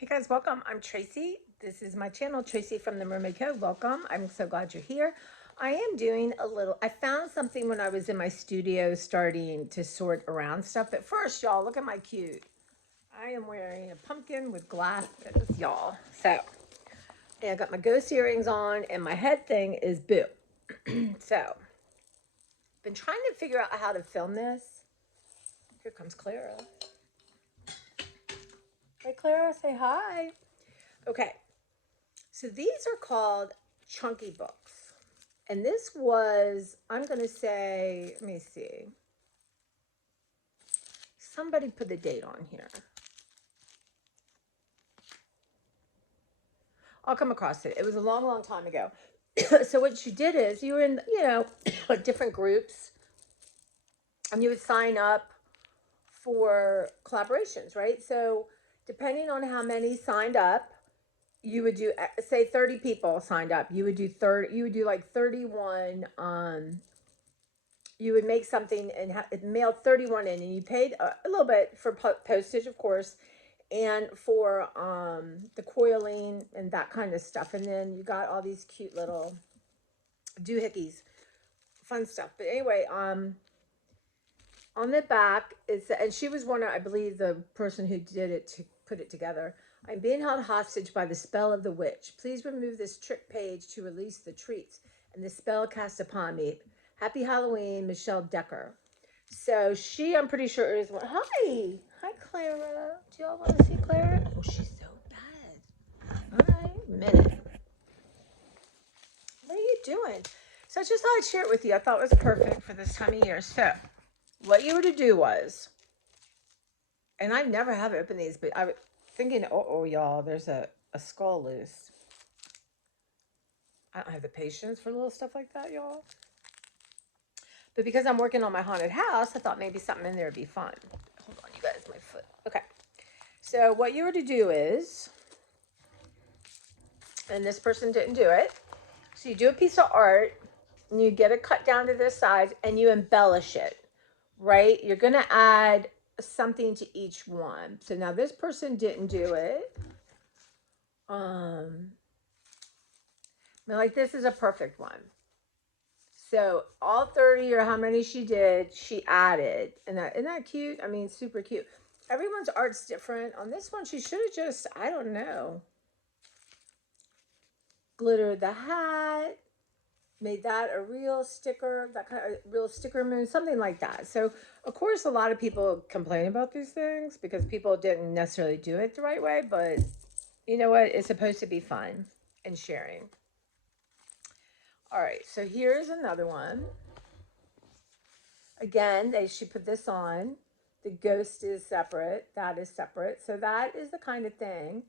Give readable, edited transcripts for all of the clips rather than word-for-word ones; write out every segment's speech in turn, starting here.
Hey guys, welcome. I'm Tracy. This is my channel, Tracy from the Mermaid Cove. Welcome. I'm so glad you're here. I am doing I found something when I was in my studio starting to sort around stuff. But first, y'all, look at my cute. I am wearing a pumpkin with glasses, y'all. So, yeah, I got my ghost earrings on and my head thing is Boo. So, been trying to figure out how to film this. Here comes Clara. Hey, Clara, say hi. Okay, so these are called chunky books. And this was, I'm going to say, let me see. Somebody put the date on here. I'll come across it. It was a long, long time ago. So what you did is you were in, different groups and you would sign up for collaborations, right? So depending on how many signed up, you would do, say 30 people signed up. You would do like 31 you would make something and mail 31 in, and you paid a little bit for postage, of course, and for the coiling and that kind of stuff. And then you got all these cute little doohickeys, fun stuff. But anyway, on the back is, and she was one of, I believe, the person who did it to put it together. I'm being held hostage by the spell of the witch. Please remove this trick page to release the treats and the spell cast upon me. Happy Halloween, Michelle Decker. So she, I'm pretty sure, is one. Hi, Clara. Do y'all want to see Clara? Oh, she's so bad. All right, minute. What are you doing? So I just thought I'd share it with you. I thought it was perfect for this time of year. So what you were to do was, and I've never have opened these, but I was thinking, oh, y'all, there's a skull loose. I don't have the patience for little stuff like that, y'all. But because I'm working on my haunted house, I thought maybe something in there would be fun. Hold on, you guys, my foot. Okay. So what you were to do is, and this person didn't do it, so you do a piece of art, and you get it cut down to this size, and you embellish it, right? You're going to add something to each one. So now this person didn't do it. Like this is a perfect one. So all 30 or how many she did, she added. And isn't that cute? I mean, super cute. Everyone's art's different. On this one, she should have just, I don't know, glittered the hat, made that a real sticker, that kind of real sticker moon, something like that. So, of course, a lot of people complain about these things because people didn't necessarily do it the right way. But you know what? It's supposed to be fun and sharing. All right, so here's another one. Again, she put this on. The ghost is separate. That is separate. So that is the kind of thing.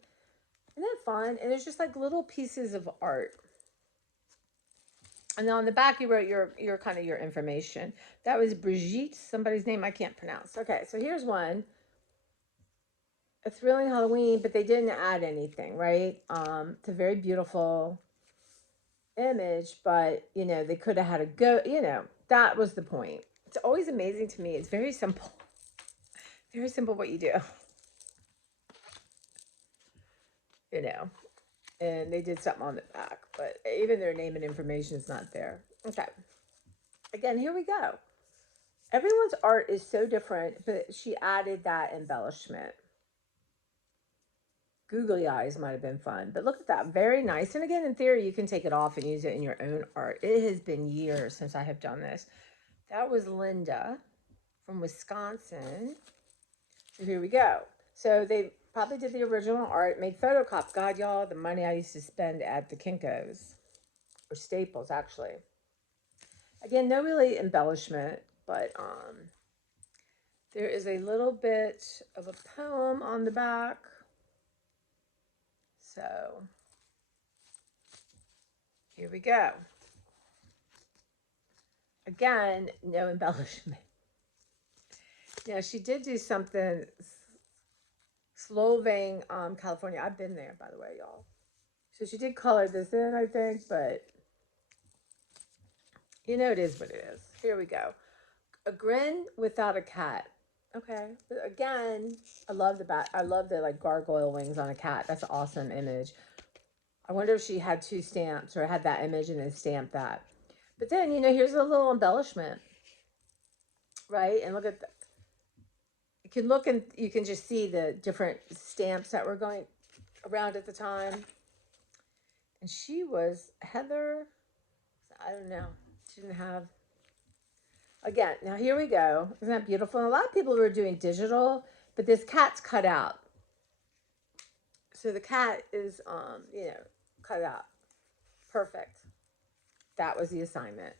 Isn't that fun? And it's just like little pieces of art. And then on the back, you wrote your kind of your information. That was Brigitte, somebody's name I can't pronounce. Okay, so here's one. A thrilling Halloween, but they didn't add anything, right? It's a very beautiful image, but they could have had a that was the point. It's always amazing to me. It's very simple. Very simple what you do. And they did something on the back, but even their name and information is not there. Okay. Again, here we go. Everyone's art is so different, but she added that embellishment. Googly eyes might have been fun, but look at that. Very nice. And again, in theory, you can take it off and use it in your own art. It has been years since I have done this. That was Linda from Wisconsin. So here we go. So they probably did the original art, made photocopies. God, y'all, the money I used to spend at the Kinko's, or Staples, actually. Again, no really embellishment, but there is a little bit of a poem on the back. So here we go. Again, no embellishment. Now, she did do something, Slovene, California. I've been there, by the way, y'all. So she did color this in, I think, but it is what it is. Here we go. A grin without a cat. Okay. But again, I love the bat. I love the like gargoyle wings on a cat. That's an awesome image. I wonder if she had two stamps or had that image and then stamped that. But then, here's a little embellishment, right? And look at the, you can look and you can just see the different stamps that were going around at the time. And she was Heather. I don't know. She didn't have. Again, now here we go. Isn't that beautiful? And a lot of people were doing digital, but this cat's cut out. So the cat is, cut out. Perfect. That was the assignment.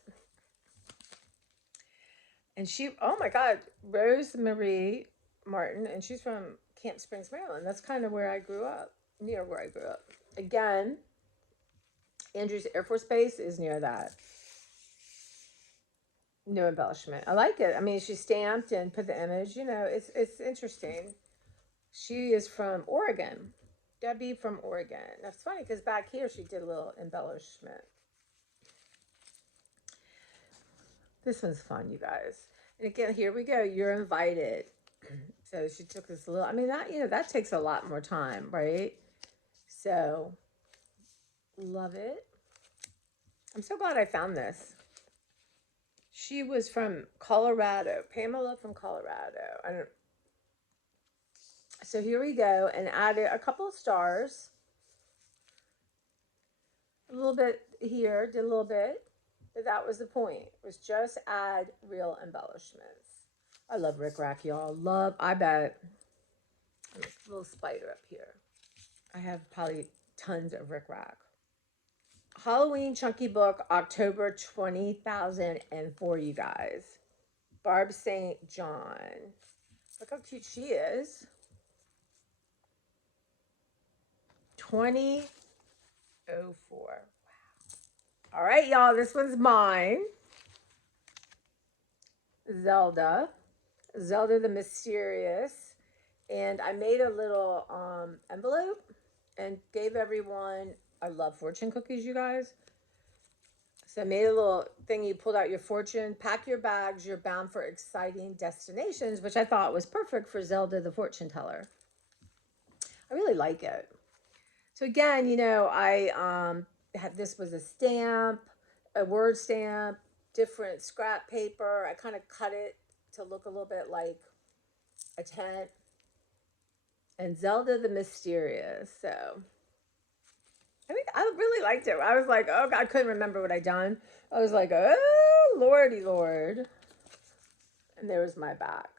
And she, oh my God, Rose Marie Martin, and she's from Camp Springs, Maryland. That's kind of where I grew up, near where I grew up. Again, Andrews Air Force Base is near that. No embellishment. I like it. I mean, she stamped and put the image. It's interesting. She is from Oregon. Debbie from Oregon. That's funny because back here she did a little embellishment. This one's fun, you guys. And again, here we go. You're invited. So she took this little, I mean, that takes a lot more time, right? So, love it. I'm so glad I found this. She was from Colorado. Pamela from Colorado. So here we go, and added a couple of stars. A little bit here, did a little bit. But that was the point. It was just add real embellishments. I love Rick Rack, y'all. I bet. A little spider up here. I have probably tons of Rick Rack. Halloween Chunky Book, October 2004, you guys. Barb St. John. Look how cute she is. 2004. Wow. All right, y'all. This one's mine. Zelda the Mysterious. And I made a little envelope and gave everyone, I love fortune cookies, you guys. So I made a little thing. You pulled out your fortune, pack your bags, you're bound for exciting destinations, which I thought was perfect for Zelda the fortune teller. I really like it. So again, I had, this was a stamp, a word stamp, different scrap paper. I kind of cut it to look a little bit like a tent. And Zelda the Mysterious. So I think I really liked it. I was like, oh God, I couldn't remember what I'd done. I was like, oh Lordy Lord. And there was my back.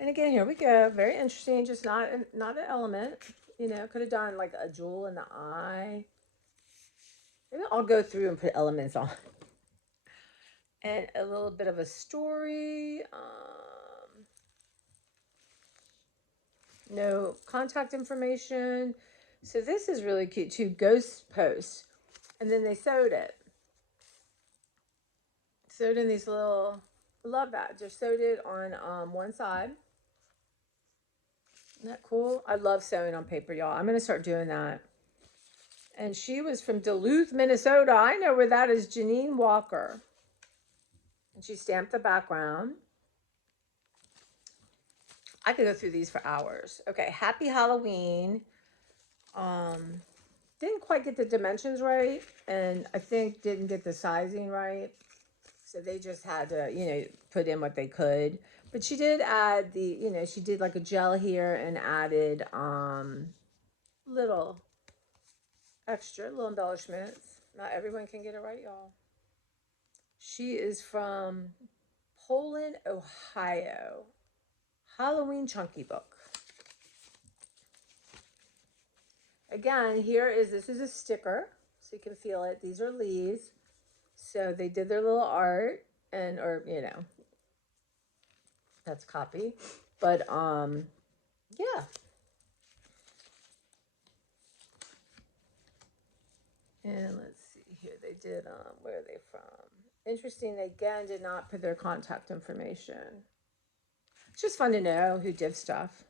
And again, here we go. Very interesting. Just not an element. Could have done like a jewel in the eye. Maybe I'll go through and put elements on. And a little bit of a story. No contact information. So this is really cute too. Ghost post. And then they sewed it. Sewed in these little, love that. Just sewed it on one side. Isn't that cool? I love sewing on paper, y'all. I'm going to start doing that. And she was from Duluth, Minnesota. I know where that is. Janine Walker. And she stamped the background. I could go through these for hours. Okay, Happy Halloween. Didn't quite get the dimensions right, and I think didn't get the sizing right. So they just had to, put in what they could. But she did add she did like a gel here and added little extra, little embellishments. Not everyone can get it right, y'all. She is from Poland, Ohio. Halloween Chunky Book. Again, this is a sticker, so you can feel it. These are leaves. So they did their little art that's copy. But yeah. And let's see here. They did where are they from? Interesting, they again did not put their contact information. It's just fun to know who did stuff.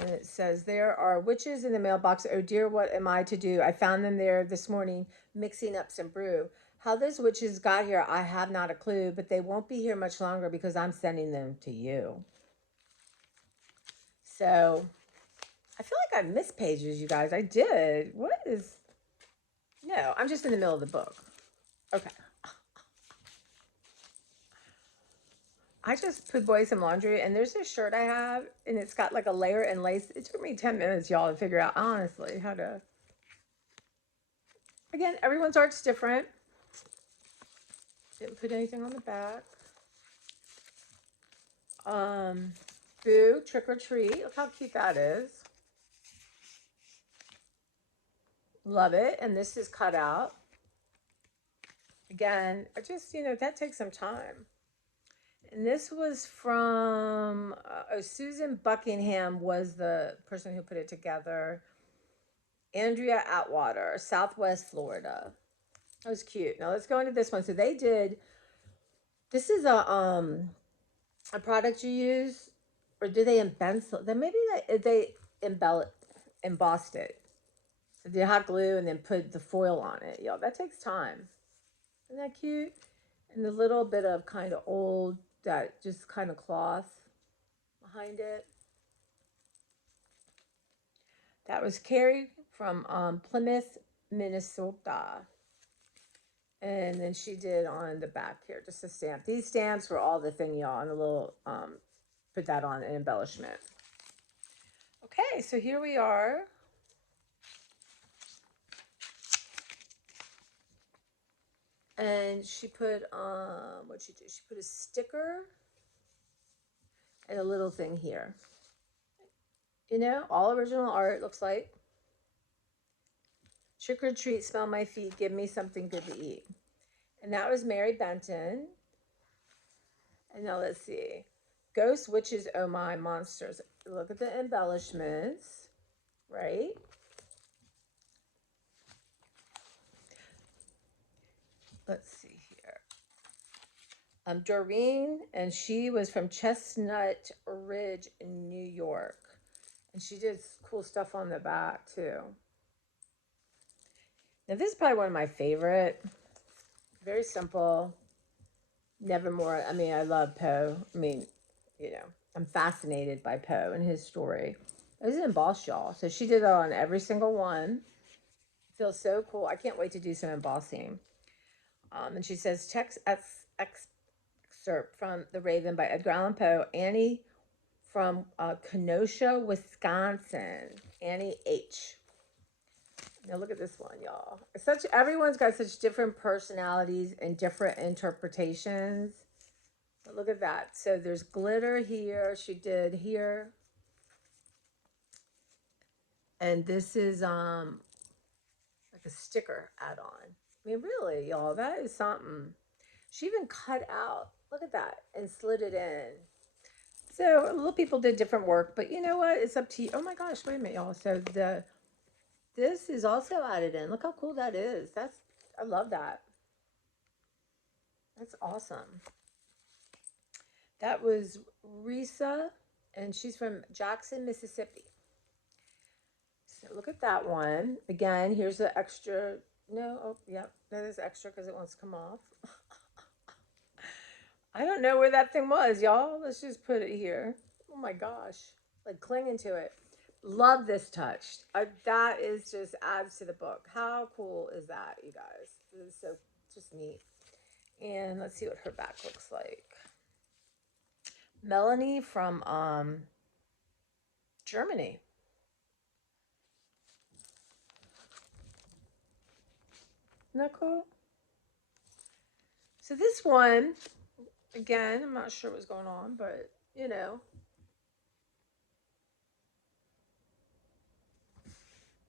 And it says, there are witches in the mailbox. Oh dear, what am I to do? I found them there this morning mixing up some brew. How those witches got here, I have not a clue, but they won't be here much longer because I'm sending them to you. So I feel like I missed pages, you guys. I did. What is. No, I'm just in the middle of the book. Okay. I just put away some laundry, and there's this shirt I have, and it's got like a layer and lace. It took me 10 minutes, y'all, to figure out, honestly, how to. Again, everyone's art's different. Didn't put anything on the back. Boo, trick or treat. Look how cute that is. Love it. And this is cut out. Again, I just, that takes some time. And this was from Susan Buckingham was the person who put it together. Andrea Atwater, Southwest Florida. That was cute. Now let's go into this one. So they did. This is a product you use, or do they emboss? Then maybe they embossed it. So they hot glue and then put the foil on it. Yo, that takes time. Isn't that cute? And the little bit of kind of old, that just kind of cloth behind it. That was Carrie from Plymouth, Minnesota. And then she did on the back here, just a stamp. These stamps were all the thing, y'all, and a little, put that on an embellishment. Okay, so here we are. And she put, what'd she do? She put a sticker and a little thing here. All original art, looks like. Trick or treat, smell my feet, give me something good to eat. And that was Mary Benton. And now let's see. Ghosts, witches, oh my, monsters. Look at the embellishments, right? Let's see here. Doreen, and she was from Chestnut Ridge in New York. And she did cool stuff on the back, too. Now, this is probably one of my favorite. Very simple. Nevermore. I mean, I love Poe. I mean, I'm fascinated by Poe and his story. It was embossed, y'all. So she did it on every single one. Feels so cool. I can't wait to do some embossing. And she says, text excerpt from The Raven by Edgar Allan Poe. Annie from Kenosha, Wisconsin. Annie H. Now look at this one, y'all. Everyone's got such different personalities and different interpretations. But look at that. So there's glitter here. She did here. And this is like a sticker add-on. I mean, really, y'all, that is something. She even cut out. Look at that and slid it in. So little people did different work, but you know what? It's up to you. Oh my gosh, wait a minute, y'all. So this is also added in. Look how cool that is. I love that. That's awesome. That was Risa, and she's from Jackson, Mississippi. So look at that one. Again, here's the extra. No, oh, yep, that is extra because it wants to come off. I don't know where that thing was, y'all. Let's just put it here. Oh my gosh. Like clinging to it. Love this touch. That is just adds to the book. How cool is that, you guys? This is so just neat. And let's see what her back looks like. Melanie from Germany. Isn't that cool? So this one, again, I'm not sure what's going on, but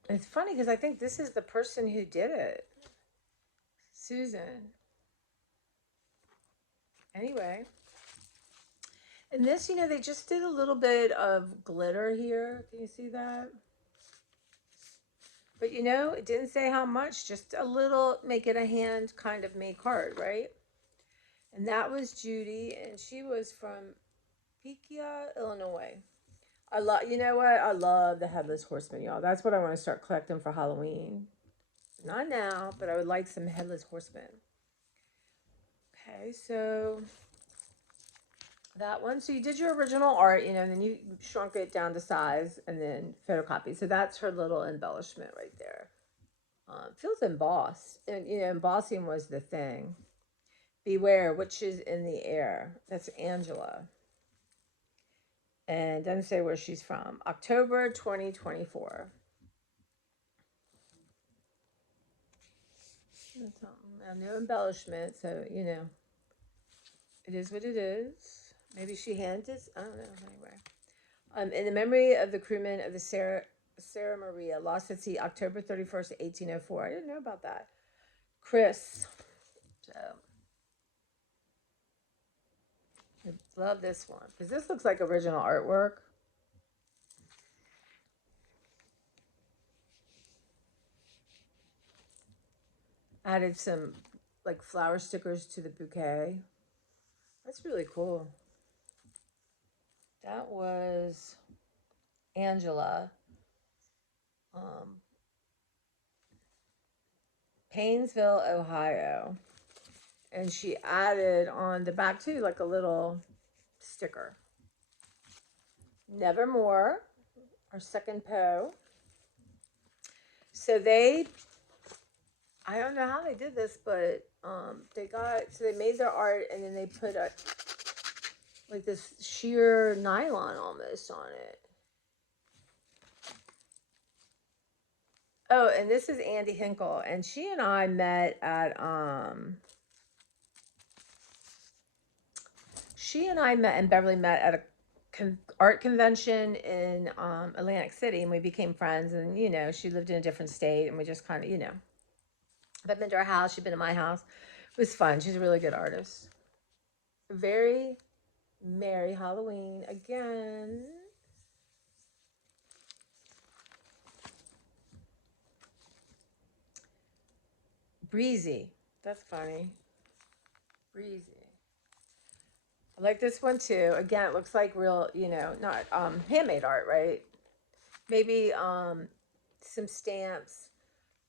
it's funny because I think this is the person who did it. Susan. Anyway. And this, they just did a little bit of glitter here. Can you see that? But it didn't say how much, just a little, make it a hand kind of made card, right? And that was Judy, and she was from Pekia, Illinois. You know what? I love the Headless Horseman, y'all. That's what I want to start collecting for Halloween. Not now, but I would like some Headless Horseman. Okay, so that one. So you did your original art, you know, and then you shrunk it down to size and then photocopy. So that's her little embellishment right there. Feels embossed. And, you know, embossing was the thing. Beware, witches in the air. That's Angela. And doesn't say where she's from. October 2024. That's something. No embellishment, so, you know, it is what it is. Maybe she handed it. I don't know. Anyway. In the memory of the crewmen of the Sarah Maria, lost at sea October 31st, 1804. I didn't know about that. Chris. So, I love this one because this looks like original artwork. Added some like flower stickers to the bouquet. That's really cool. That was Angela. Um, Painesville, Ohio. And she added on the back too, like a little sticker. Nevermore, our second Poe. So I don't know how they did this, but they made their art and then they put like this sheer nylon almost on it. Oh, and this is Andy Hinkle, and she and I met at and Beverly met at a art convention in Atlantic City, and we became friends. And you know, she lived in a different state, and we just kind of, you know, I've been to her house. She's been to my house. It was fun. She's a really good artist. Very Merry Halloween again. Breezy. That's funny. Breezy. I like this one too. Again, it looks like real, you know, not handmade art, right? Maybe some stamps,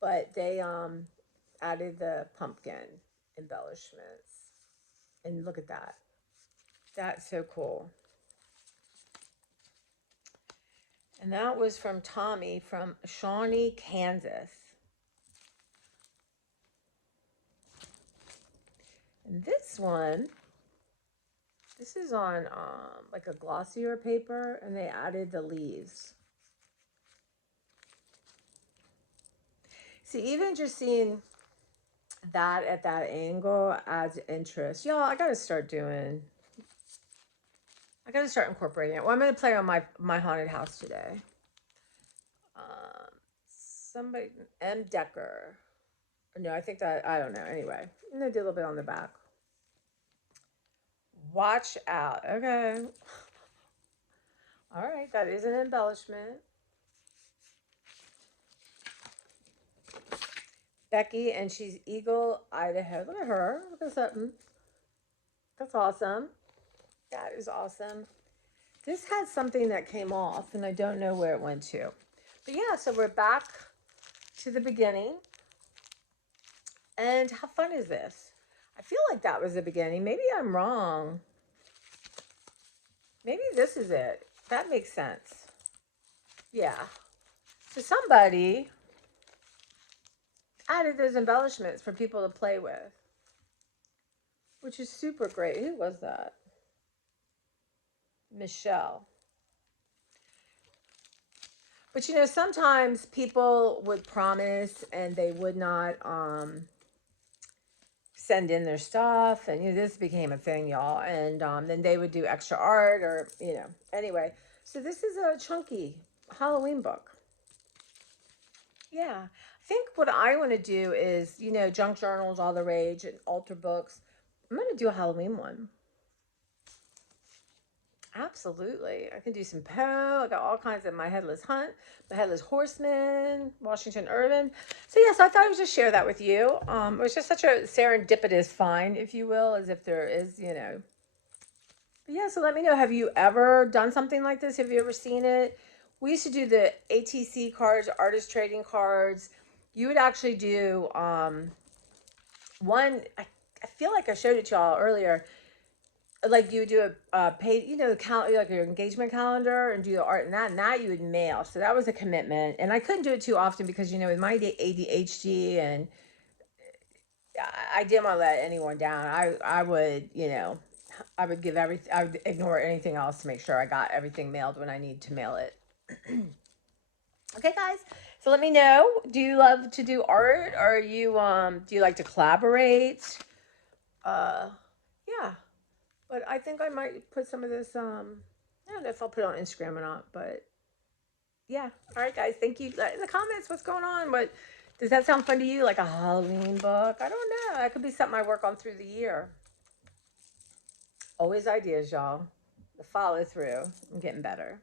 but they added the pumpkin embellishments. And look at that. That's so cool. And that was from Tommy from Shawnee, Kansas. And this one, this is on like a glossier paper, and they added the leaves. See, even just seeing that at that angle adds interest. Y'all, I gotta start incorporating it. Well, I'm gonna play on my haunted house today. Somebody M. Decker. No, I think that I don't know. Anyway, I'm gonna do a little bit on the back. Watch out. Okay. All right, that is an embellishment. Becky, and she's Eagle, Idaho. Look at her. Look at something. That's awesome. That is awesome. This had something that came off, and I don't know where it went to. But yeah, so we're back to the beginning. And how fun is this? I feel like that was the beginning. Maybe I'm wrong. Maybe this is it. That makes sense. Yeah. So somebody added those embellishments for people to play with, which is super great. Who was that? Michelle. But you know, sometimes people would promise and they would not send in their stuff, and you know, this became a thing, y'all. And then they would do extra art, or you know, anyway. So this is a chunky Halloween book. Yeah, I think what I want to do is, you know, junk journals all the rage and altar books. I'm gonna do a Halloween one. Absolutely. I can do some Poe. I got all kinds of my Headless Hunt, my Headless Horseman, Washington Irvin. So, yes, I thought I would just share that with you. It was just such a serendipitous find, if you will, as if there is, you know. But yeah, so let me know. Have you ever done something like this? Have you ever seen it? We used to do the ATC cards, artist trading cards. You would actually do one, I feel like I showed it to y'all earlier. Like you would do a pay, you know, like your engagement calendar and do the art and that you would mail. So that was a commitment. And I couldn't do it too often because, you know, with my ADHD and I didn't want to let anyone down. I would, you know, I would give everything, I would ignore anything else to make sure I got everything mailed when I need to mail it. Okay, guys. So let me know. Do you love to do art, or do you like to collaborate? Uh, yeah. But I think I might put some of this. I don't know if I'll put it on Instagram or not, but yeah. All right, guys. Thank you. In the comments, what's going on? What does that sound fun to you? Like a Halloween book? I don't know. That could be something I work on through the year. Always ideas, y'all. The follow through. I'm getting better.